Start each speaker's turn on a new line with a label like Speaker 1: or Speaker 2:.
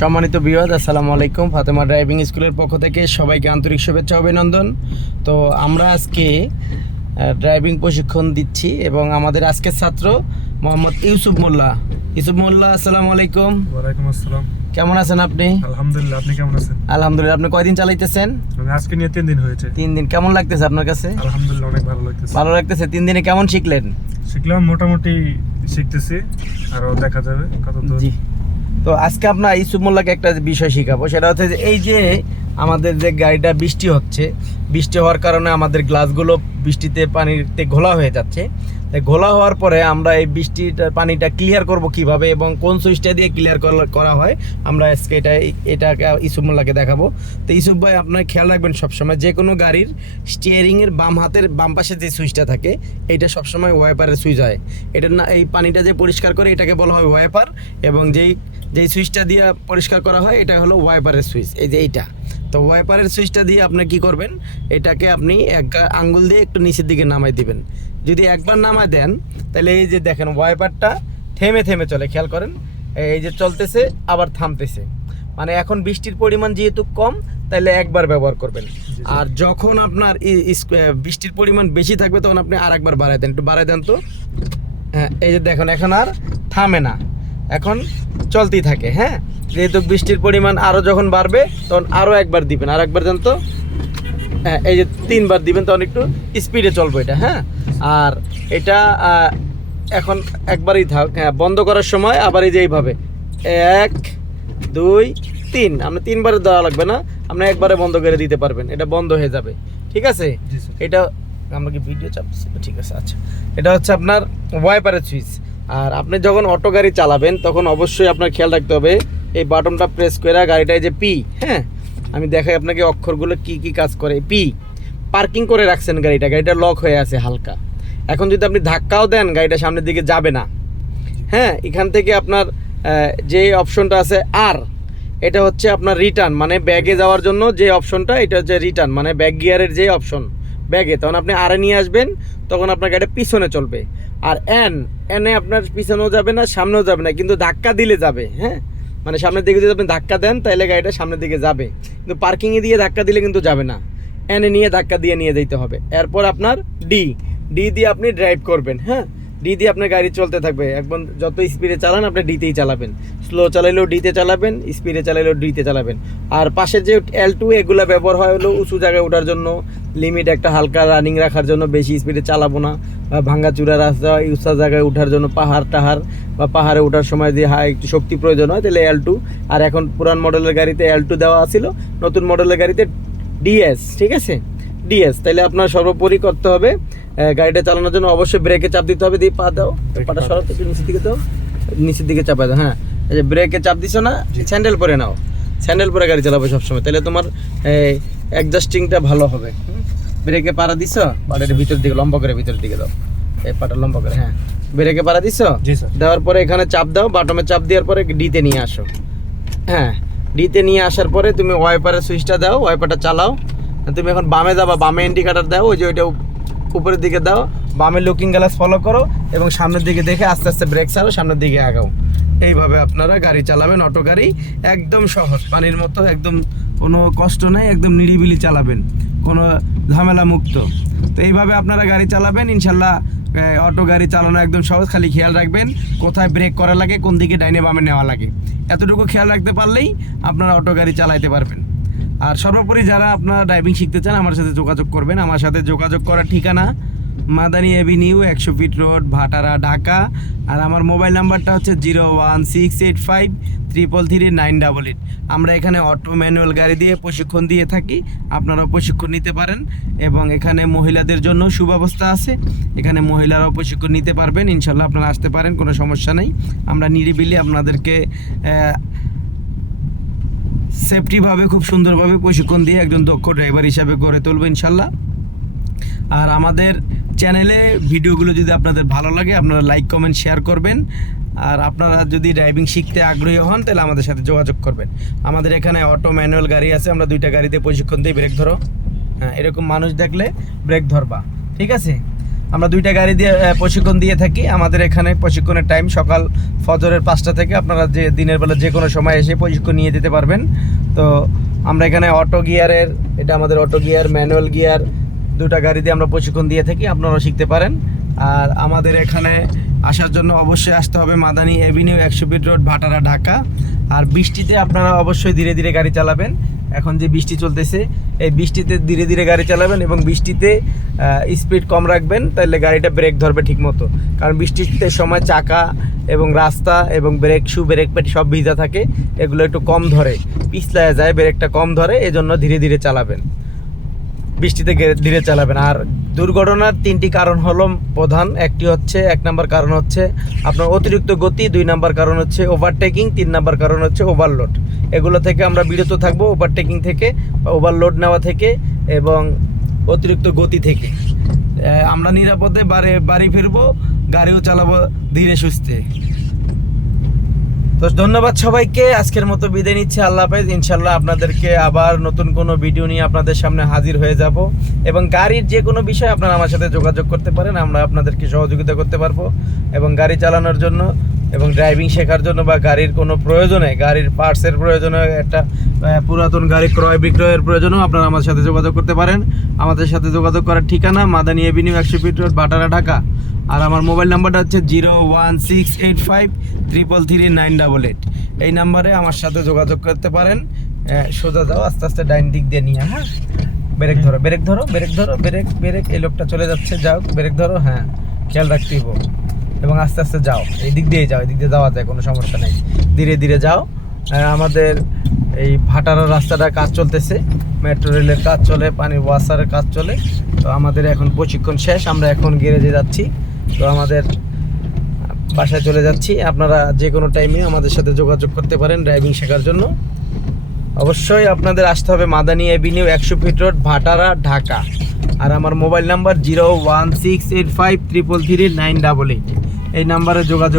Speaker 1: সম্মানিত বিবাদ আসসালামু আলাইকুম। ফাতেমা ড্রাইভিং স্কুলের পক্ষ থেকে সবাইকে আন্তরিক শুভেচ্ছা অভিনন্দন। তো আমরা আজকে ড্রাইভিং প্রশিক্ষণ দিচ্ছি এবং আমাদের আজকের ছাত্র মোহাম্মদ ইউসুফ মোল্লা। ইউসুফ মোল্লা আসসালামু আলাইকুম।
Speaker 2: ওয়ালাইকুম আসসালাম।
Speaker 1: কেমন আছেন আপনি?
Speaker 2: আলহামদুলিল্লাহ আপনি কেমন আছেন?
Speaker 1: আলহামদুলিল্লাহ আপনি কয়দিন চালাইতেছেন?
Speaker 2: আজকে নিয়ে তিন দিন হয়েছে।
Speaker 1: তিন দিন। কেমন লাগতেছে আপনার কাছে?
Speaker 2: আলহামদুলিল্লাহ অনেক ভালো লাগতেছে।
Speaker 1: ভালো লাগতেছে। তিন দিনে কেমন শিখলেন?
Speaker 2: শিখলাম মোটামুটি শিখতেছি। আরও দেখা যাবে কত দূর
Speaker 1: জি। তো আজকে আপনার ইসুফ মোল্লাকে একটা বিষয় শেখাবো। সেটা হচ্ছে যে এই যে আমাদের যে গাড়িটা বৃষ্টি হচ্ছে, বৃষ্টি হওয়ার কারণে আমাদের গ্লাসগুলো বৃষ্টিতে পানিতে ঘোলা হয়ে যাচ্ছে। তাই ঘোলা হওয়ার পরে আমরা এই বৃষ্টিটা, পানিটা ক্লিয়ার করব কীভাবে এবং কোন সুইচটা দিয়ে ক্লিয়ার করা হয়, আমরা আজকে এটা, এটাকে ইসুফ মোল্লাকে দেখাবো। তো ইসুফ ভাই, আপনার খেয়াল রাখবেন সবসময় যে কোনো গাড়ির স্টিয়ারিংয়ের বাম হাতের বাম পাশে যে সুইচটা থাকে এইটা সবসময় ওয়াইপারের সুইচ হয়। এটা না, এই পানিটা যে পরিষ্কার করে এটাকে বলা হয় ওয়াইপার এবং যেই যেই সুইচটা দিয়ে পরিষ্কার করা হয় এটা হলো ওয়াইপারের সুইচ। এই যে এইটা। তো ওয়াইপারের সুইচটা দিয়ে আপনি কি করবেন? এটাকে আপনি এক আঙ্গুল দিয়ে একটু নিচের দিকে নামাই দিবেন। যদি একবার নামায় দেন তাহলে এই যে দেখেন ওয়াইপারটা থেমে থেমে চলে খেয়াল করেন। এই যে চলতেছে আবার থামতেছে। মানে এখন বৃষ্টির পরিমাণ যেহেতু কম তাহলে একবার ব্যবহার করবেন। আর যখন আপনার বৃষ্টির পরিমাণ বেশি থাকবে তখন আপনি আর একবার বাড়াই দেন। একটু বাড়াই দেন তো। হ্যাঁ এই যে দেখুন এখন আর থামে না। এখন চলতেই থাকে হ্যাঁ? যেহেতু বৃষ্টির পরিমাণ আরও যখন বাড়বে তখন আরও একবার দিবেন। আর একবার দেন তো হ্যাঁ এই যে তিনবার দিবেন তখন একটু স্পিডে চলবে এটা হ্যাঁ? আর এটা এখন একবারই থাক হ্যাঁ বন্ধ করার সময় আবার এই যে এইভাবে। এক দুই তিন। আপনি তিনবার দেওয়া লাগবে না আপনি একবারে বন্ধ করে দিতে পারবেন। এটা বন্ধ হয়ে যাবে। ঠিক আছে? এটা আমরা কি ভিডিও চাপছি ঠিক আছে আচ্ছা। এটা হচ্ছে আপনার ওয়াইপারের সুইচ আর আপনি যখন অটো গাড়ি চালাবেন, তখন অবশ্যই আপনার খেয়াল রাখতে হবে, এই বাটনটা প্রেস করে গাড়িটায় যে পি হ্যাঁ? আমি দেখাই আপনাকে অক্ষরগুলো কি কি কাজ করে। পি পার্কিং করে রাখছেন গাড়িটা গাড়িটা লক হয়ে আছে হালকা। এখন যদি আপনি ধাক্কাও দেন, গাড়িটা সামনের দিকে যাবে না। হ্যাঁ এখান থেকে আপনার যে অপশনটা আছে আর এটা হচ্ছে আপনার রিটার্ন মানে ব্যাগে যাওয়ার জন্য যে অপশনটা এটা হচ্ছে রিটার্ন মানে ব্যাগ গিয়ারের যে অপশন ব্যাগে তখন আপনি আরে নিয়ে আসবেন, তখন আপনার গাড়িটা পিছনে চলবে। আর এন এনে আপনার পিছনেও যাবে না, সামনেও যাবে না, কিন্তু ধাক্কা দিলে যাবে হ্যাঁ? মানে সামনের দিকে যদি আপনি ধাক্কা দেন, তাহলে গাড়িটা সামনের দিকে যাবে। কিন্তু পার্কিংয়ে দিয়ে ধাক্কা দিলে কিন্তু যাবে না। এনে নিয়ে ধাক্কা দিয়ে নিয়ে যেতে হবে। এরপর আপনার ডি ডি দিয়ে আপনি ড্রাইভ করবেন হ্যাঁ? ডি দিয়ে আপনার গাড়ি চলতে থাকবে। একদম যত স্পিডে চালান, আপনি ডিতেই চালাবেন। স্লো চালাইলেও ডিতে চালাবেন স্পিডে চালাইলেও ডিতে চালাবেন। আর পাশের যে এল টু এগুলো ব্যবহার হয় হলো উঁচু জায়গায় ওঠার জন্য। লিমিট একটা হালকা রানিং রাখার জন্য বেশি স্পিডে চালাবো না। বা ভাঙ্গাচুরা রাস্তা উঁচা জায়গায় ওঠার জন্য পাহাড় টাহাড় বা পাহাড়ে ওঠার সময় যে হাই একটু শক্তি প্রয়োজন হয় তাহলে এল টু আর এখন পুরান মডেলের গাড়িতে এল টু দেওয়া ছিল নতুন মডেলের গাড়িতে ডিএস ঠিক আছে? ডিএস তাহলে আপনার সর্বোপরি করতে হবে গাড়িটা চালানোর জন্য অবশ্যই ব্রেকে চাপ দিতে হবে দিয়ে পা দাও পাটা সরাতে একটু নিচের দিকে দাও নিচের দিকে চাপা দাও হ্যাঁ। এই যে ব্রেকে চাপ দিছো না স্যান্ডেল পরে নাও। স্যান্ডেল পরে গাড়ি চালাবে সবসময় তাহলে তোমার অ্যাডজাস্টিংটা ভালো হবে? ব্রেকে পাড়া দিছো? পাটাটা ভিতর দিকে লম্বা করে ভিতর দিকে দাও। এই পাটা লম্বা করে হ্যাঁ। ব্রেকে পাড়া দিছো?
Speaker 2: জি স্যার।
Speaker 1: দেওয়ার পরে এখানে চাপ দাও বাটমে চাপ দেওয়ার পরে ডিতে নিয়ে আসো। হ্যাঁ ডিতে নিয়ে আসার পরে তুমি ওয়াইপারের সুইচটা দাও ওয়াইপারটা চালাও। তুমি এখন বামে যাবা বামে ইন্ডিকেটার দাও ওই যে ওইটা উপরের দিকে দাও। বামে লুকিং গ্লাস ফলো করো এবং সামনের দিকে দেখে আস্তে আস্তে ব্রেক ছাড়ো সামনের দিকে আগাও। এইভাবে আপনারা গাড়ি চালাবেন অটো গাড়ি একদম সহজ। পানির মতো একদম কোনো কষ্ট নেই একদম নিরিবিলি চালাবেন। কোনো ঝামেলা মুক্ত। তো এইভাবে আপনারা গাড়ি চালাবেন, ইনশাল্লাহ অটো গাড়ি চালানো একদম সহজ। খালি খেয়াল রাখবেন, কোথায় ব্রেক করা লাগে, কোন দিকে ডাইনে বামে নেওয়া লাগে। এতটুকু খেয়াল রাখতে পারলেই আপনারা অটো গাড়ি চালাইতে পারবেন। আর সর্বোপরি যারা আপনারা ড্রাইভিং শিখতে চান, আমার সাথে যোগাযোগ করবেন। আমার সাথে যোগাযোগ করার ঠিকানা মাদানী অ্যাভিনিউ একশো ফিট রোড, ভাটারা, ঢাকা। আর আমার মোবাইল নাম্বারটা হচ্ছে zero one six eight five triple three nine double eight. আমরা এখানে অটো ম্যানুয়াল গাড়ি দিয়ে প্রশিক্ষণ দিয়ে থাকি, আপনারাও প্রশিক্ষণ নিতে পারেন। এবং এখানে মহিলাদের জন্য সুব্যবস্থা আছে, এখানে মহিলারাও প্রশিক্ষণ নিতে পারবেন। ইনশাল্লাহ আপনারা আসতে পারেন, কোনো সমস্যা নেই। আমরা নিরিবিলি আপনাদেরকে সেফটিভাবে, খুব সুন্দরভাবে প্রশিক্ষণ দিয়ে একজন দক্ষ ড্রাইভার হিসাবে গড়ে তুলবো ইনশাল্লাহ। আর আমাদের চ্যানেলে ভিডিওগুলো যদি আপনাদের ভালো লাগে, আপনারা লাইক কমেন্ট শেয়ার করবেন। আর আপনারা যদি ড্রাইভিং শিখতে আগ্রহী হন, তাহলে আমাদের সাথে যোগাযোগ করবেন। আমাদের এখানে অটো ম্যানুয়াল গাড়ি আছে, আমরা দুইটা গাড়িতে প্রশিক্ষণ দিই ব্রেক ধরো। হ্যাঁ এরকম মানুষ দেখলে ব্রেক ধরবা। ঠিক আছে? আমরা দুইটা গাড়ি দিয়ে প্রশিক্ষণ দিয়ে থাকি। আমাদের এখানে প্রশিক্ষণের টাইম সকাল ফজরের পাঁচটা থেকে আপনারা যে, দিনের বেলা যে কোনো সময় এসে প্রশিক্ষণ নিয়ে যেতে পারবেন। তো আমরা এখানে অটো গিয়ারের এটা আমাদের অটো গিয়ার ম্যানুয়াল গিয়ার দুটা গাড়ি দিয়ে আমরা প্রশিক্ষণ দিয়ে থাকি, আপনারাও শিখতে পারেন। আর আমাদের এখানে আসার জন্য অবশ্যই আসতে হবে মাদানি এভিনিউ একশো ফিট রোড, ভাটারা, ঢাকা। আর বৃষ্টিতে আপনারা অবশ্যই ধীরে ধীরে গাড়ি চালাবেন। এখন যে বৃষ্টি চলতেছে, এই বৃষ্টিতে ধীরে ধীরে গাড়ি চালাবেন এবং বৃষ্টিতে স্পিড কম রাখবেন তাহলে গাড়িটা ব্রেক ধরবে ঠিক মতো কারণ বৃষ্টিতে সময় চাকা এবং রাস্তা এবং ব্রেক শু ব্রেক পেটি সব ভিজা থাকে, এগুলো একটু কম ধরে। পিছলায় যায় ব্রেকটা কম ধরে, এজন্য ধীরে ধীরে চালাবেন। বৃষ্টিতে ধীরে চালাবেন। আর দুর্ঘটনার তিনটি কারণ হলো, প্রধান একটি হচ্ছে, এক নাম্বার কারণ হচ্ছে আপনার অতিরিক্ত গতি, দুই নাম্বার কারণ হচ্ছে ওভারটেকিং তিন নাম্বার কারণ হচ্ছে ওভারলোড এগুলো থেকে আমরা বিরত থাকব ওভারটেকিং থেকে ওভারলোড নেওয়া থেকে এবং অতিরিক্ত গতি থেকে। আমরা নিরাপদে বাড়ি বাড়ি ফিরবো, গাড়িও চালাবো ধীরে সুস্থে। তো ধন্যবাদ সবাইকে। আজকের মতো বিদায় নিচ্ছে, আল্লাহ হাফেজ। ইনশাল্লাহ আপনাদেরকে আবার নতুন কোনো ভিডিও নিয়ে আপনাদের সামনে হাজির হয়ে যাব। এবং গাড়ির যে কোনো বিষয়ে আপনারা আমার সাথে যোগাযোগ করতে পারেন, আমরা আপনাদেরকে সহযোগিতা করতে পারব। এবং গাড়ি চালানোর জন্য এবং ড্রাইভিং শেখার জন্য বা গাড়ির কোনো প্রয়োজনে, গাড়ির পার্টসের প্রয়োজনে একটা পুরাতন গাড়ি ক্রয় বিক্রয়ের প্রয়োজনেও আপনারা আমার সাথে যোগাযোগ করতে পারেন। আমাদের সাথে যোগাযোগ করার ঠিকানা মাদানী এভিনিউ একশো ফিট রোড, বাটারা, ঢাকা। আর আমার মোবাইল নাম্বারটা হচ্ছে zero one six eight five triple three nine double eight. এই নাম্বারে আমার সাথে যোগাযোগ করতে পারেন। সোজা যাও, আস্তে আস্তে ডাইন দিক দিয়ে নিয়ে হ্যাঁ? ব্রেক ধরো ব্রেক ধরো ব্রেক ধরো, ব্রেক ব্রেক, এই লোকটা চলে যাচ্ছে, যাও, ব্রেক ধরো হ্যাঁ খেয়াল রাখতেই। এবং আস্তে আস্তে যাও, এই দিক দিয়ে যাও, এই দিক দিয়ে যাওয়া যায়, কোনো সমস্যা নেই। ধীরে ধীরে যাও আমাদের এই ভাটারা রাস্তাটা কাজ চলতেছে, মেট্রো রেলের কাজ চলে পানির ওয়াসারের কাজ চলে। তো আমাদের এখন প্রশিক্ষণ শেষ, আমরা এখন গ্যারেজে যাচ্ছি। তো আমাদের বাসায় চলে যাচ্ছি। আপনারা যে কোনো টাইমে আমাদের সাথে যোগাযোগ করতে পারেন ড্রাইভিং শেখার জন্য। অবশ্যই আপনাদের আসতে হবে মাদানী অ্যাভিনিউ একশো ফিট রোড ভাটারা, ঢাকা। আর আমার mobile number zero one six eight five triple three nine double eight এই নাম্বারে যোগাযোগ